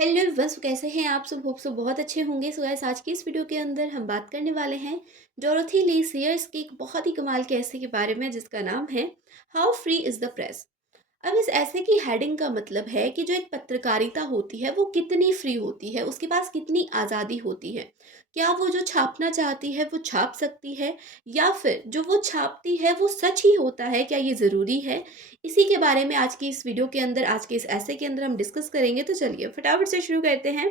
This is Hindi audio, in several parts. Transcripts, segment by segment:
हेलो एवरीवन, कैसे हैं आप सब? होप सो बहुत अच्छे होंगे। सो गाइस, आज की इस वीडियो के अंदर हम बात करने वाले हैं डोरोथी ली सीयर्स के एक बहुत ही कमाल के ऐसे के बारे में जिसका नाम है how free is the press. अब इस ऐसे की हेडिंग का मतलब है कि जो एक पत्रकारिता होती है वो कितनी फ्री होती है, उसके पास कितनी आज़ादी होती है। क्या वो जो छापना चाहती है वो छाप सकती है, या फिर जो वो छापती है वो सच ही होता है? क्या ये ज़रूरी है? इसी के बारे में आज की इस वीडियो के अंदर, आज के इस ऐसे के अंदर हम डिस्कस करेंगे। तो चलिए फटाफट से शुरू करते हैं।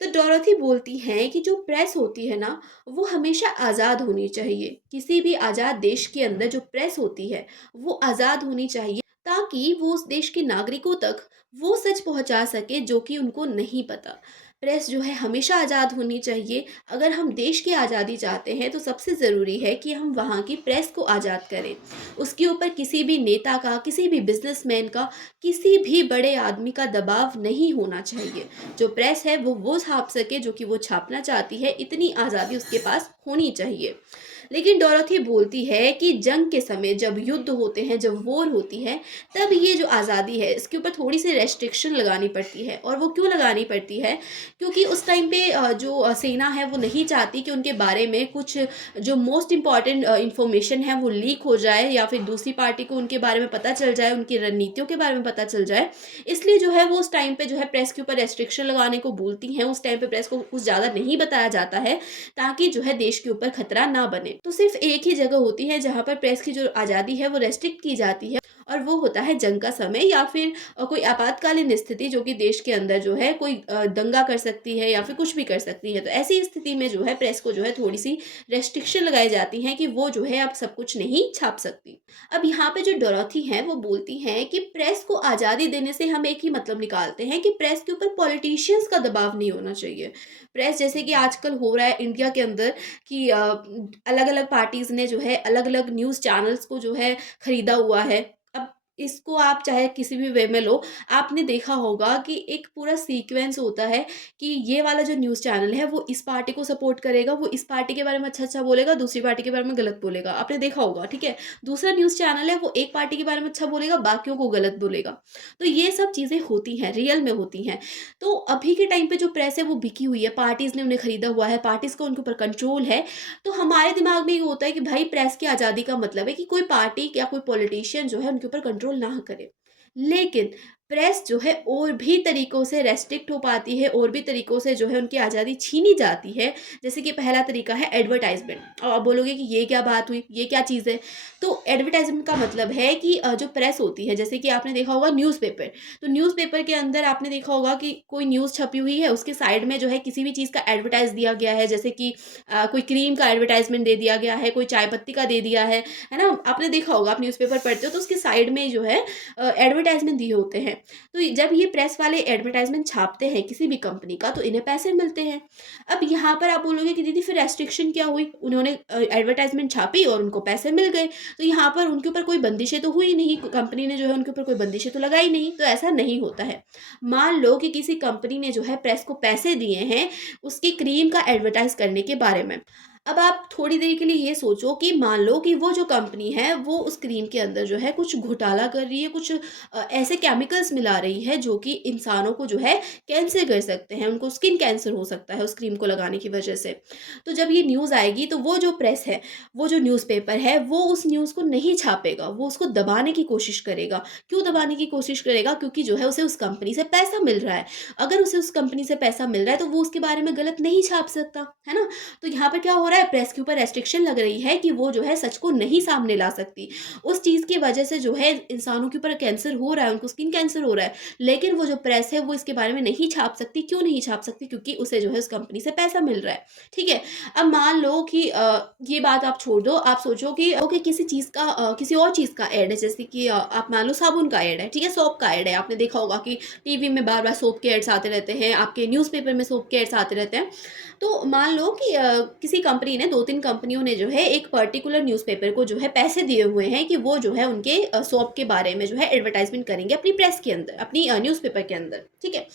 तो डोरोथी बोलती हैं कि जो प्रेस होती है ना, वो हमेशा आज़ाद होनी चाहिए। किसी भी आज़ाद देश के अंदर जो प्रेस होती है वो आज़ाद होनी चाहिए, ताकि वो उस देश के नागरिकों तक वो सच पहुंचा सके जो कि उनको नहीं पता। प्रेस जो है हमेशा आज़ाद होनी चाहिए। अगर हम देश की आज़ादी चाहते हैं तो सबसे ज़रूरी है कि हम वहाँ की प्रेस को आज़ाद करें। उसके ऊपर किसी भी नेता का, किसी भी बिजनेसमैन का, किसी भी बड़े आदमी का दबाव नहीं होना चाहिए। जो प्रेस है वो छाप सके जो कि वो छापना चाहती है, इतनी आज़ादी उसके पास होनी चाहिए। लेकिन डोरोथी बोलती है कि जंग के समय जब युद्ध होते हैं, जब वॉर होती है, तब ये जो आज़ादी है इसके ऊपर थोड़ी सी रेस्ट्रिक्शन लगानी पड़ती है। और वो क्यों लगानी पड़ती है? क्योंकि उस टाइम पे जो सेना है वो नहीं चाहती कि उनके बारे में कुछ जो मोस्ट इम्पॉर्टेंट इंफॉर्मेशन है वो लीक हो जाए, या फिर दूसरी पार्टी को उनके बारे में पता चल जाए, उनकी रणनीतियों के बारे में पता चल जाए। इसलिए जो है वो उस टाइम पे जो है प्रेस के ऊपर रेस्ट्रिक्शन लगाने को बोलती हैं। उस टाइम पे प्रेस को कुछ ज़्यादा नहीं बताया जाता है, ताकि जो है देश के ऊपर खतरा ना बने। तो सिर्फ एक ही जगह होती है जहाँ पर प्रेस की जो आज़ादी है वो रेस्ट्रिक्ट की जाती है, और वो होता है जंग का समय, या फिर कोई आपातकालीन स्थिति जो कि देश के अंदर जो है कोई दंगा कर सकती है या फिर कुछ भी कर सकती है। तो ऐसी स्थिति में जो है प्रेस को जो है थोड़ी सी रेस्ट्रिक्शन लगाई जाती है कि वो जो है अब सब कुछ नहीं छाप सकती। अब यहाँ पे जो डोरोथी हैं वो बोलती हैं कि प्रेस को आज़ादी देने से हम एक ही मतलब निकालते हैं कि प्रेस के ऊपर पॉलिटिशियंस का दबाव नहीं होना चाहिए। प्रेस जैसे कि आजकल हो रहा है इंडिया के अंदर कि अलग अलग पार्टीज ने जो है अलग अलग न्यूज़ चैनल्स को जो है खरीदा हुआ है। अब इसको आप चाहे किसी भी वे में लो, आपने देखा होगा कि एक पूरा सीक्वेंस होता है कि ये वाला जो न्यूज़ चैनल है वो इस पार्टी को सपोर्ट करेगा, वो इस पार्टी के बारे में अच्छा-अच्छा बोलेगा, दूसरी पार्टी के बारे में गलत बोलेगा। आपने देखा होगा, ठीक है? दूसरा न्यूज़ चैनल है वो एक पार्टी के बारे में अच्छा बोलेगा, बाकियों को गलत बोलेगा। तो ये सब चीज़ें होती हैं, रियल में होती हैं। तो अभी के टाइम पे जो प्रेस है वो बिकी हुई है, पार्टीज़ ने उन्हें खरीदा हुआ है, पार्टीज़ का उनके ऊपर कंट्रोल है। तो हमारे दिमाग में ये होता है कि भाई प्रेस की आज़ादी का मतलब है कि कोई पार्टी या कोई पॉलिटिशियन जो है उनके ऊपर कंट्रोल ना करे। लेकिन प्रेस जो है और भी तरीकों से रेस्ट्रिक्ट हो पाती है, और भी तरीकों से जो है उनकी आज़ादी छीनी जाती है। जैसे कि पहला तरीका है एडवर्टाइजमेंट। और आप बोलोगे कि ये क्या बात हुई, ये क्या चीज़ है? तो एडवर्टाइजमेंट का मतलब है कि जो प्रेस होती है, जैसे कि आपने देखा होगा न्यूज़पेपर। तो न्यूज़पेपर के अंदर आपने देखा होगा कि कोई न्यूज़ छपी हुई है, उसके साइड में जो है किसी भी चीज़ का एडवर्टाइज दिया गया है। जैसे कि कोई क्रीम का एडवर्टाइजमेंट दे दिया गया है, कोई चाय पत्ती का दे दिया है ना? आपने देखा होगा, आप न्यूज़पेपर पढ़ते हो तो उसके साइड में जो है एडवर्टाइजमेंट दिए होते हैं। तो जब ये प्रेस वाले एडवर्टाइजमेंट छापते हैं किसी भी कंपनी का, तो इन्हें पैसे मिलते हैं। अब यहाँ पर आप बोलोगे कि दीदी फिर रेस्ट्रिक्शन क्या हुई? उन्होंने एडवर्टाइजमेंट छापी और उनको पैसे मिल गए, तो यहाँ पर उनके ऊपर कोई बंदिशें तो हुई नहीं, कंपनी ने जो है उनके ऊपर कोई बंदिशें तो लगाई नहीं। तो ऐसा नहीं होता है। मान लो कि किसी कंपनी ने जो है प्रेस को पैसे दिए हैं उसकी क्रीम का एडवर्टाइज करने के बारे में। अब आप थोड़ी देर के लिए ये सोचो कि मान लो कि वो जो कंपनी है वो उस क्रीम के अंदर जो है कुछ घोटाला कर रही है, कुछ ऐसे केमिकल्स मिला रही है जो कि इंसानों को जो है कैंसर कर सकते हैं, उनको स्किन कैंसर हो सकता है उस क्रीम को लगाने की वजह से। तो जब ये न्यूज़ आएगी तो वो जो प्रेस है, वो जो न्यूज़पेपर है, वो उस न्यूज़ को नहीं छापेगा, वो उसको दबाने की कोशिश करेगा। क्यों दबाने की कोशिश करेगा? क्योंकि जो है उसे उस कंपनी से पैसा मिल रहा है। अगर उसे उस कंपनी से पैसा मिल रहा है तो वो उसके बारे में गलत नहीं छाप सकता, है ना? तो यहाँ पर क्या हो रहा है, प्रेस के ऊपर रेस्ट्रिक्शन लग रही है कि वो जो है सच को नहीं सामने ला सकती। उस चीज़ की वजह से जो है इंसानों के ऊपर कैंसर हो रहा है, उनको स्किन कैंसर हो रहा है। लेकिन वो जो प्रेस है वो इसके बारे में नहीं छाप सकती। क्यों नहीं छाप सकती? क्योंकि उसे जो है उस कंपनी से पैसा मिल रहा है। ठीक है? अब मान लो कि ये बात आप छोड़ दो, आप सोचो कि ओके किसी चीज़ का किसी और चीज़ का ऐड है, जैसे कि आप मान लो साबुन का ऐड है, ठीक है? सोप का ऐड है। आपने देखा होगा कि टीवी में बार-बार सोप के एड्स आते रहते हैं, आपके न्यूज़पेपर में सोप के एड्स आते रहते हैं। तो मान लो कि किसी कंपनी कंपनी ने 2-3 कंपनियों ने जो है एक पर्टिकुलर न्यूज़पेपर को जो है पैसे दिए हुए हैं कि वो जो है उनके शॉप के बारे में जो है एडवर्टाइज़मेंट करेंगे अपनी प्रेस के अंदर, अपनी न्यूज़पेपर के अंदर, ठीक है।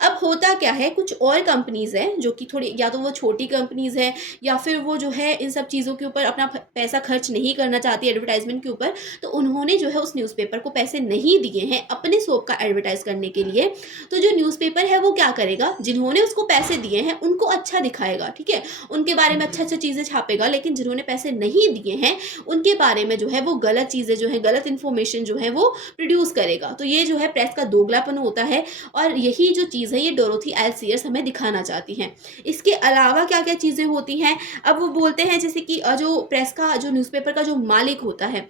अब होता क्या है, कुछ और कंपनीज़ हैं जो कि थोड़ी, या तो वो छोटी कंपनीज़ हैं या फिर वो जो है इन सब चीज़ों के ऊपर अपना पैसा खर्च नहीं करना चाहती एडवर्टाइज़मेंट के ऊपर, तो उन्होंने जो है उस न्यूज़पेपर को पैसे नहीं दिए हैं अपने शॉप का एडवर्टाइज़ करने के लिए। तो जो न्यूज़पेपर है वो क्या करेगा, जिन्होंने उसको पैसे दिए हैं उनको अच्छा दिखाएगा, ठीक है, उनके बारे में अच्छा अच्छा चीज़ें छापेगा, लेकिन जिन्होंने पैसे नहीं दिए हैं उनके बारे में जो है वो गलत चीज़ें जो है, गलत इन्फॉर्मेशन जो है वो प्रोड्यूस करेगा। तो ये जो है प्रेस का दोगलापन होता है, और यही जो चीज़ है ये डोरोथी एल सीयर्स हमें दिखाना चाहती हैं। इसके अलावा क्या-क्या चीज़ें होती हैं, अब वो बोलते हैं जैसे कि जो प्रेस का, जो न्यूज़पेपर का जो मालिक होता है,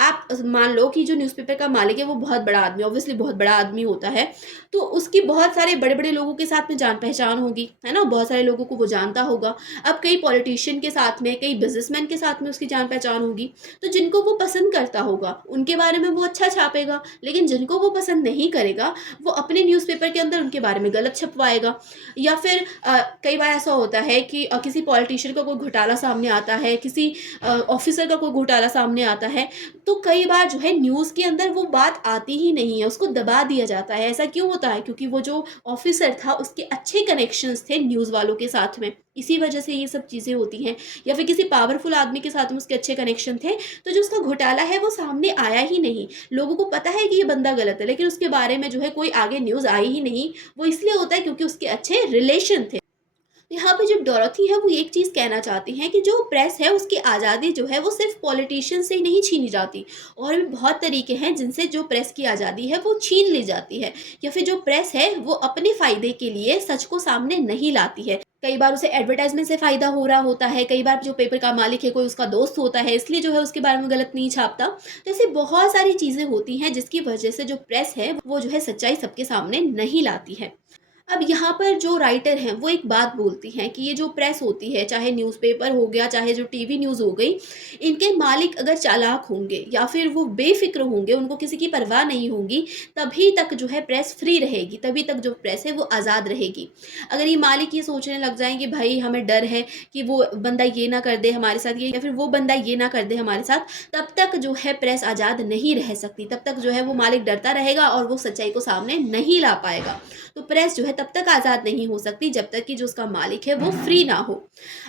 आप मान लो कि जो न्यूज़पेपर का मालिक है वो बहुत बड़ा आदमी, ऑब्वियसली बहुत बड़ा आदमी होता है, तो उसकी बहुत सारे बड़े-बड़े लोगों के साथ में जान-पहचान होगी, है ना? बहुत सारे लोगों को वो जानता होगा। अब कई पॉलिटिशियन के साथ में, कई बिज़नेसमैन के साथ में उसकी जान-पहचान होगी, तो जिनको वो पसंद करता होगा, उनके बारे में वो अच्छा छापेगा, लेकिन जिनको वो पसंद नहीं करेगा, वो अपने न्यूज़पेपर के अंदर उनके बारे में गलत छपवाएगा। या फिर कई बार ऐसा होता है कि किसी पॉलिटिशियन का कोई घोटाला सामने आता है, किसी ऑफ़िसर का कोई घोटाला सामने आता है, तो कई बार जो है न्यूज़ के अंदर वो बात आती ही नहीं है, उसको दबा दिया जाता है। ऐसा क्यों होता है? क्योंकि वो जो ऑफ़िसर था उसके अच्छे कनेक्शंस थे न्यूज़ वालों के साथ में, इसी वजह से ये सब चीज़ें होती हैं। या फिर किसी पावरफुल आदमी के साथ में उसके अच्छे कनेक्शन थे, तो जो उसका घोटाला है वो सामने आया ही नहीं। लोगों को पता है कि ये बंदा गलत है, लेकिन उसके बारे में जो है कोई आगे न्यूज़ आई ही नहीं। वो इसलिए होता है क्योंकि उसके अच्छे रिलेशन थे। यहाँ पे जो डोरोथी है वो एक चीज़ कहना चाहती हैं कि जो प्रेस है उसकी आज़ादी जो है वो सिर्फ पॉलिटिशियन से ही नहीं छीनी जाती, और भी बहुत तरीके हैं जिनसे जो प्रेस की आज़ादी है वो छीन ली जाती है, या फिर जो प्रेस है वो अपने फ़ायदे के लिए सच को सामने नहीं लाती है। कई बार उसे एडवर्टाइजमेंट से फ़ायदा हो रहा होता है, कई बार जो पेपर का मालिक है कोई उसका दोस्त होता है, इसलिए जो है उसके बारे में गलत नहीं छापता। तो ऐसी बहुत सारी चीज़ें होती हैं जिसकी वजह से जो प्रेस है वो जो है सच्चाई सबके सामने नहीं लाती है। अब यहाँ पर जो राइटर हैं वो एक बात बोलती हैं कि ये जो प्रेस होती है, चाहे न्यूज़पेपर हो गया, चाहे जो टीवी न्यूज़ हो गई, इनके मालिक अगर चालाक होंगे या फिर वो बेफ़िक्र होंगे, उनको किसी की परवाह नहीं होगी, तभी तक जो है प्रेस फ्री रहेगी, तभी तक जो प्रेस है वो आज़ाद रहेगी। अगर ये मालिक ये सोचने लग जाएँ कि भाई हमें डर है कि वो बंदा ये ना कर दे हमारे साथ ये, या फिर वो बंदा ये ना कर दे हमारे साथ, तब तक जो है प्रेस आज़ाद नहीं रह सकती, तब तक जो है वो मालिक डरता रहेगा और वो सच्चाई को सामने नहीं ला पाएगा। तो प्रेस जो है तब तक आज़ाद नहीं हो सकती जब तक कि जो उसका मालिक है वो फ्री ना हो।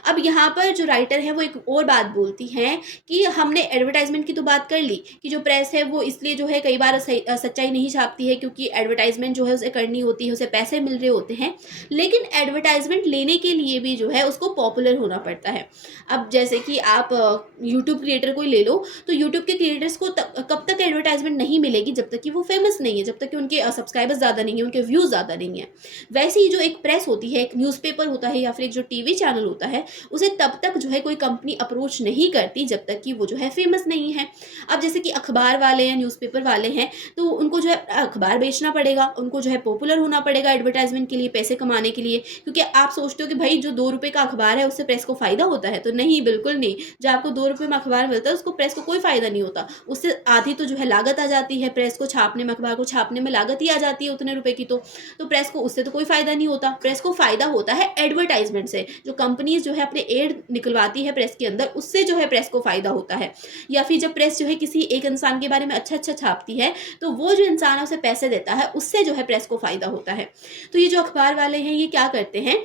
अब यहाँ पर जो राइटर है वो एक और बात बोलती हैं कि हमने एडवर्टाइज़मेंट की तो बात कर ली कि जो प्रेस है वो इसलिए जो है कई बार सच्चाई नहीं छापती है क्योंकि एडवर्टाइज़मेंट जो है उसे करनी होती है, उसे पैसे मिल रहे होते हैं। लेकिन एडवर्टाइज़मेंट लेने के लिए भी जो है उसको पॉपुलर होना पड़ता है। अब जैसे कि आप यूट्यूब क्रिएटर को ही ले लो, तो यूट्यूब के क्रिएटर्स को कब तक एडवर्टाइज़मेंट नहीं मिलेगी जब तक कि वो फेमस नहीं है, जब तक कि उनके सब्सक्राइबर्स ज़्यादा नहीं है, उनके व्यूज़ ज़्यादा नहीं है। वैसे ही जो एक प्रेस होती है, एक न्यूज़पेपर होता है या फिर एक जो टीवी चैनल होता है, उसे तब तक जो है कोई कंपनी अप्रोच नहीं करती जब तक कि वो जो है फेमस नहीं है। अब जैसे कि अखबार वाले हैं, न्यूज़पेपर वाले हैं, तो उनको जो है अखबार बेचना पड़ेगा, उनको जो है पॉपुलर होना पड़ेगा एडवर्टाइज़मेंट के लिए, पैसे कमाने के लिए। क्योंकि आप सोचते हो कि भाई जो ₹2 का अखबार है उससे प्रेस को फ़ायदा होता है, तो नहीं, बिल्कुल नहीं। जो आपको ₹2 में अखबार मिलता है उसको प्रेस को कोई फ़ायदा नहीं होता। उससे आधी तो जो है लागत आ जाती है, प्रेस को छापने में, अखबार को छापने में लागत ही आ जाती है उतने रुपए की तो प्रेस को उससे तो कोई फ़ायदा नहीं होता। प्रेस को फ़ायदा होता है एडवर्टाइज़मेंट से, जो कंपनीज़ जो है अपने एड निकलवाती है प्रेस के अंदर, उससे जो है प्रेस को फ़ायदा होता है। या फिर जब प्रेस जो है किसी एक इंसान के बारे में अच्छा-अच्छा छापती है, तो वो जो इंसान है उसे पैसे देता है, उससे जो है प्रेस को फ़ायदा होता है। तो ये जो अखबार वाले हैं ये क्या करते हैं,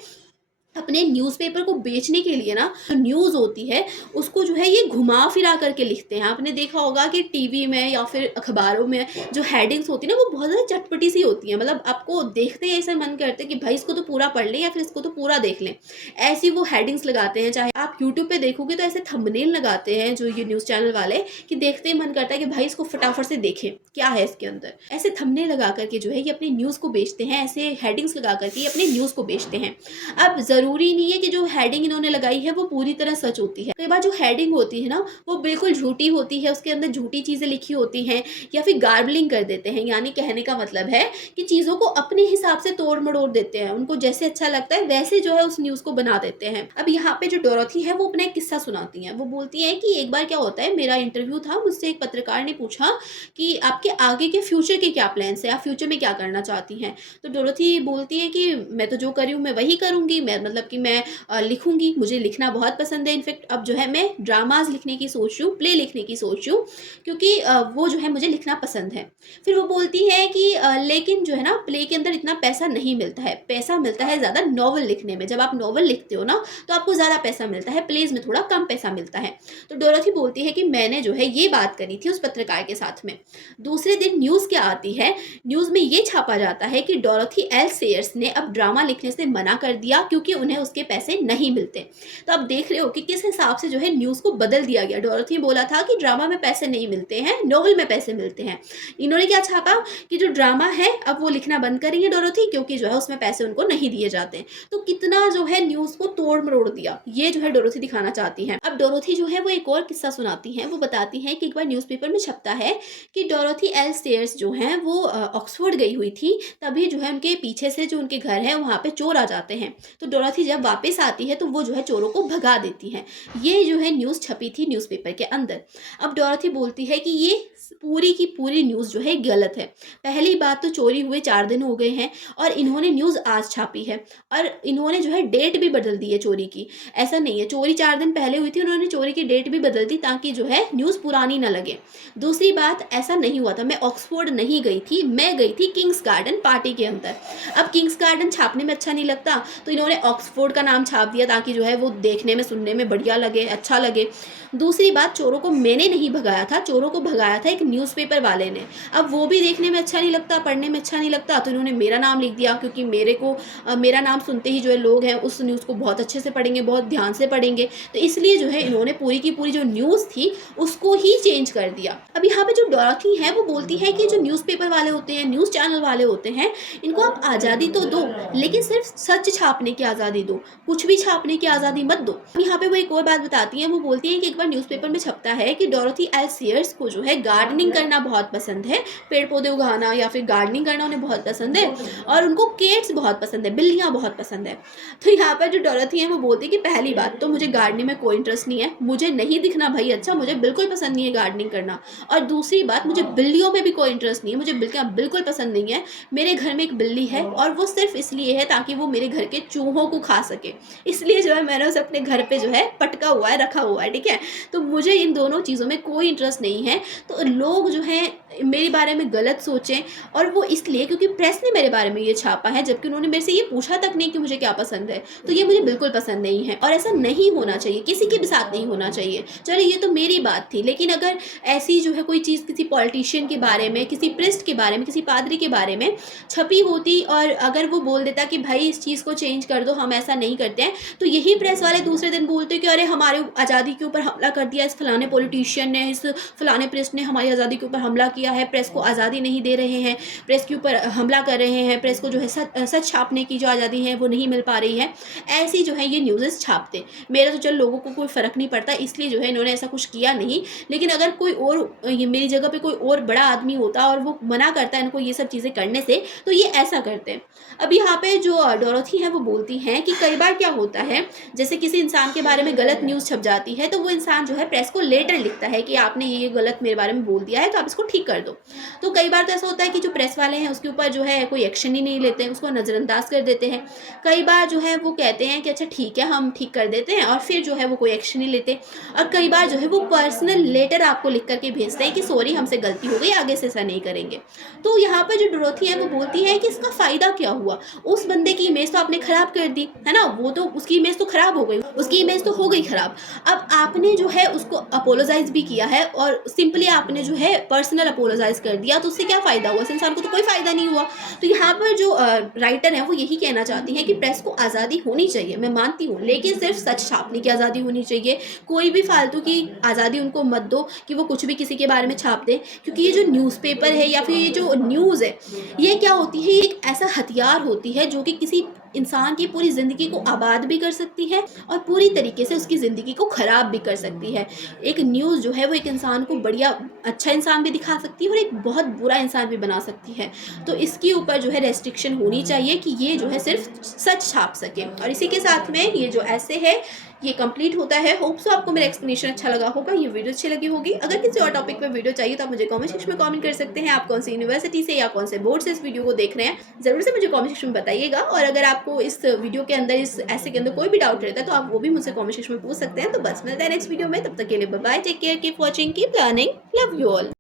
अपने न्यूज़पेपर को बेचने के लिए ना, जो न्यूज़ होती है उसको जो है ये घुमा-फिरा करके लिखते हैं। आपने देखा होगा कि टीवी में या फिर अखबारों में जो हेडिंग्स होती है ना वो बहुत ज़्यादा चटपटी सी होती हैं। मतलब आपको देखते ही ऐसा मन करता है कि भाई इसको तो पूरा पढ़ लें या फिर इसको तो पूरा देख लें। ऐसी वो हेडिंग्स लगाते हैं। चाहे आप यूट्यूब पे देखोगे तो ऐसे थंबनेल लगाते हैं जो ये न्यूज़ चैनल वाले, कि देखते ही मन करता है कि भाई इसको फटाफट से देखें, क्या है इसके अंदर। ऐसे थंबनेल लगा कर के जो है ये अपनी न्यूज़ को बेचते हैं, ऐसे हेडिंग्स लगा कर के ये अपनी न्यूज़ को बेचते हैं। अब ज़रूरी नहीं है कि जो हेडिंग इन्होंने लगाई है वो पूरी तरह सच होती है। कई बार जो हेडिंग होती है ना वो बिल्कुल झूठी होती है, उसके अंदर झूठी चीज़ें लिखी होती हैं या फिर गार्बलिंग कर देते हैं। यानी कहने का मतलब है कि चीज़ों को अपने हिसाब से तोड़-मड़ोड़ देते हैं। उनको जैसे अच्छा लगता है वैसे जो है उस न्यूज़ को बना देते हैं। अब यहाँ पे जो डोरोथी है वो अपना एक किस्सा सुनाती हैं। वो बोलती हैं कि एक बार क्या होता है, मेरा इंटरव्यू था, मुझसे एक पत्रकार ने पूछा कि आपके आगे के फ्यूचर के क्या प्लान्स हैं? आप फ्यूचर में क्या करना चाहती हैं? तो डोरोथी बोलती है कि मैं तो जो कर रही हूँ मैं वही करूँगी, मैं मतलब कि मैं लिखूँगी, मुझे लिखना बहुत पसंद है। इनफैक्ट अब जो है मैं ड्रामाज़ लिखने की सोच रही हूँ, प्ले लिखने की सोच रही हूँ, क्योंकि वो जो है मुझे लिखना पसंद है। फिर वो बोलती है कि लेकिन जो है ना प्ले के अंदर इतना पैसा नहीं मिलता है, पैसा मिलता है ज़्यादा नॉवल लिखने में। जब आप नॉवल लिखते हो ना तो आपको ज़्यादा पैसा मिलता है, प्लेज़ में थोड़ा कम पैसा मिलता है। तो डोरोथी बोलती है कि मैंने जो है ये बात करी थी उस पत्रकार के साथ में। दूसरे दिन न्यूज़ क्या आती है, न्यूज़ में ये छापा जाता है कि डोरोथी एल सेयर्स ने अब ड्रामा लिखने से मना कर दिया क्योंकि उन्हें उसके पैसे नहीं मिलते। तो आप देख रहे हो कि किस हिसाब से जो है न्यूज़ को बदल दिया गया। डोरोथी ने बोला था कि ड्रामा में पैसे नहीं मिलते हैं, नॉवल में पैसे मिलते हैं। इन्होंने क्या छापा कि जो ड्रामा है अब वो लिखना बंद करेंगे डोरोथी, क्योंकि जो है उसमें पैसे उनको नहीं दिए जाते। तो कितना जो है न्यूज़ को तोड़ मरोड़ दिया, ये जो है डोरोथी दिखाना चाहती हैं। अब डोरोथी जो है वो एक और किस्सा सुनाती हैं। वो बताती हैं कि एक बार न्यूज़पेपर में छपता है कि डोरोथी एल स्टेयर्स जो हैं वो ऑक्सफोर्ड गई हुई थी, तभी जो है उनके पीछे से जो उनके घर है वहाँ पे चोर आ जाते हैं। तो डोरोथी जब वापस आती है तो वो जो है चोरों को भगा देती हैं। ये जो है न्यूज़ छपी थी न्यूज़पेपर के अंदर। अब डोरोथी बोलती है कि ये पूरी की पूरी न्यूज़ जो है गलत है। पहली बात तो चोरी हुए 4 दिन हो गए हैं और इन्होंने न्यूज़ आज छापी है और इन्होंने जो है डेट भी बदल दी है चोरी की। ऐसा नहीं है, चोरी 4 दिन पहले हुई थी, उन्होंने चोरी की डेट भी बदल दी ताकि जो है न्यूज़ पुरानी ना लगे। दूसरी बात, ऐसा नहीं हुआ था, मैं ऑक्सफोर्ड नहीं गई थी, मैं गई थी किंग्स गार्डन पार्टी के अंदर। अब किंग्स गार्डन छापने में अच्छा नहीं लगता तो इन्होंने ऑक्सफोर्ड का नाम छाप दिया ताकि जो है वो देखने में सुनने में बढ़िया लगे, अच्छा लगे। दूसरी बात, चोरों को मैंने नहीं भगाया था, चोरों को भगाया था एक न्यूज़पेपर वाले ने। अब वो भी देखने में अच्छा नहीं लगता, पढ़ने में अच्छा नहीं लगता, तो इन्होंने मेरा नाम लिख दिया, क्योंकि मेरा नाम सुनते ही जो है लोग हैं उस न्यूज़ को बहुत अच्छे से पढ़ेंगे, बहुत ध्यान से पढ़ेंगे। तो इसलिए जो है इन्होंने पूरी की पूरी जो न्यूज़ थी उसको ही चेंज कर दिया। अब यहाँ पे जो डोरोथी है वो बोलती है कि जो न्यूज़पेपर वाले होते हैं, न्यूज़ चैनल वाले होते हैं, इनको आप आज़ादी तो दो, लेकिन सिर्फ सच छापने की आज़ादी दो, कुछ भी छापने की आज़ादी मत दो। यहाँ पे वो एक और बात बताती हैं। वो बोलती हैं कि एक बार न्यूज़पेपर में छपता है कि डोरोथी एल सीयर्स को जो है गार्डनिंग करना बहुत पसंद है, पेड़ पौधे उगाना या फिर गार्डनिंग करना उन्हें बहुत पसंद है, और उनको केट्स बहुत पसंद है, बिल्लियाँ बहुत पसंद है। तो यहाँ पर जो डोरोथी है वो बोलती है कि पहली बात तो मुझे गार्डनिंग में कोई इंटरेस्ट नहीं है, मुझे नहीं दिखना भाई अच्छा, मुझे बिल्कुल पसंद नहीं है गार्डनिंग करना। और दूसरी बात, मुझे बिल्लियों में भी कोई इंटरेस्ट नहीं है, मुझे बिल्लियाँ बिल्कुल पसंद नहीं है। मेरे घर में एक बिल्ली है और वो सिर्फ इसलिए है ताकि वो मेरे घर के चूहों को खा सके, इसलिए जो है मैंने उसे अपने घर पे जो है पटका हुआ है, रखा हुआ है, ठीक है। तो मुझे इन दोनों चीज़ों में कोई इंटरेस्ट नहीं है। तो लोग जो हैं मेरे बारे में गलत सोचें, और वो इसलिए क्योंकि प्रेस ने मेरे बारे में ये छापा है, जबकि उन्होंने मेरे से ये पूछा तक नहीं कि मुझे क्या पसंद है। तो ये मुझे बिल्कुल पसंद नहीं है और ऐसा नहीं होना चाहिए, किसी के भी साथ नहीं होना चाहिए। चलो ये तो मेरी बात थी, लेकिन अगर ऐसी जो है कोई चीज़ किसी पॉलिटिशियन के बारे में, किसी प्रिस्ट के बारे में, किसी पादरी के बारे में छपी होती और अगर वो बोल देता कि भाई इस चीज़ को चेंज कर दो, हम ऐसा नहीं करते हैं, तो यही प्रेस वाले दूसरे दिन बोलते कि अरे हमारे आज़ादी के ऊपर हमला कर दिया, इस फलाने पॉलिटिशियन ने, इस फलाने प्रेस ने हमारी आज़ादी के ऊपर हमला किया है, प्रेस को आज़ादी नहीं दे रहे हैं, प्रेस के ऊपर हमला कर रहे हैं, प्रेस को जो है सच छापने की जो आज़ादी है वो नहीं मिल पा रही है। ऐसी जो है ये न्यूज़ छापते। मेरा तो चल लोगों को कोई फ़र्क नहीं पड़ता, इसलिए जो है इन्होंने ऐसा कुछ किया नहीं। लेकिन अगर कोई और ये मेरी जगह पे कोई और बड़ा आदमी होता और वो मना करता है इनको ये सब चीज़ें करने से, तो ये ऐसा करते हैं। अब यहाँ पे जो डोरोथी है वो बोलती हैं कि कई बार क्या होता है, जैसे किसी इंसान के बारे में गलत न्यूज़ छप जाती है तो वो इंसान जो है प्रेस को लेटर लिखता है कि आपने ये गलत मेरे बारे में बोल दिया है, तो आप इसको ठीक कर दो। तो कई बार तो ऐसा होता है कि जो प्रेस वाले हैं उसके ऊपर जो है कोई एक्शन ही नहीं लेते हैं, उसको नज़रअंदाज कर देते हैं। कई बार जो है वो कहते हैं कि अच्छा ठीक है हम ठीक कर देते हैं, और फिर जो है वो कोई एक्शन नहीं लेते। और कई बार जो है वो पर्सनल लेटर आपको लिख करके भेजते हैं कि सॉरी हमसे गलती हो गई, आगे से ऐसा नहीं करेंगे। तो यहाँ पर जो डोरोथी है वो बोलती है कि इसका फ़ायदा क्या हुआ, उस बंदे की इमेज तो आपने ख़राब कर दी है ना, वो तो उसकी इमेज तो ख़राब हो गई, उसकी इमेज तो हो गई ख़राब। अब आपने जो है उसको अपोलोजाइज़ भी किया है और सिंपली आपने जो है पर्सनल अपोलोजाइज़ कर दिया, तो उससे क्या फ़ायदा हुआ, इस इंसान को तो कोई फ़ायदा नहीं हुआ। तो यहाँ पर जो राइटर है वो यही कहना चाहती हैं कि प्रेस को आज़ादी होनी चाहिए, मैं मानती हूँ, लेकिन सिर्फ सच छापने की आज़ादी होनी चाहिए। कोई भी फालतू की आज़ादी उनको मत दो कि वो कुछ भी किसी के बारे में छाप दें, क्योंकि ये जो न्यूज़पेपर है या फिर ये जो न्यूज़ है, ये क्या होती है, एक ऐसा हथियार होती है जो कि किसी इंसान की पूरी ज़िंदगी को आबाद भी कर सकती है और पूरी तरीके से उसकी ज़िंदगी को ख़राब भी कर सकती है। एक न्यूज़ जो है वो एक इंसान को बढ़िया अच्छा इंसान भी दिखा सकती है और एक बहुत बुरा इंसान भी बना सकती है। तो इसके ऊपर जो है रेस्ट्रिक्शन होनी चाहिए कि ये जो है सिर्फ सच छाप सके। और इसी के साथ में ये जो ऐसे है ये कंप्लीट होता है। होप सो आपको मेरा एक्सप्लेनेशन अच्छा लगा होगा, ये वीडियो अच्छी लगी होगी। अगर किसी और टॉपिक पे वीडियो चाहिए तो आप मुझे कमेंट सेक्शन में कमेंट कर सकते हैं। आप कौन सी यूनिवर्सिटी से या कौन से बोर्ड से इस वीडियो को देख रहे हैं, ज़रूर से मुझे कमेंट सेक्शन में बताइएगा। और अगर आपको इस वीडियो के अंदर, इस ऐसे के अंदर कोई भी डाउट रहता है तो आप वो भी मुझसे कमेंट सेक्शन में पूछ सकते हैं। तो बस मिलते हैं नेक्स्ट वीडियो में, तब तक के लिए bye bye, take care, keep watching, keep learning, love you all.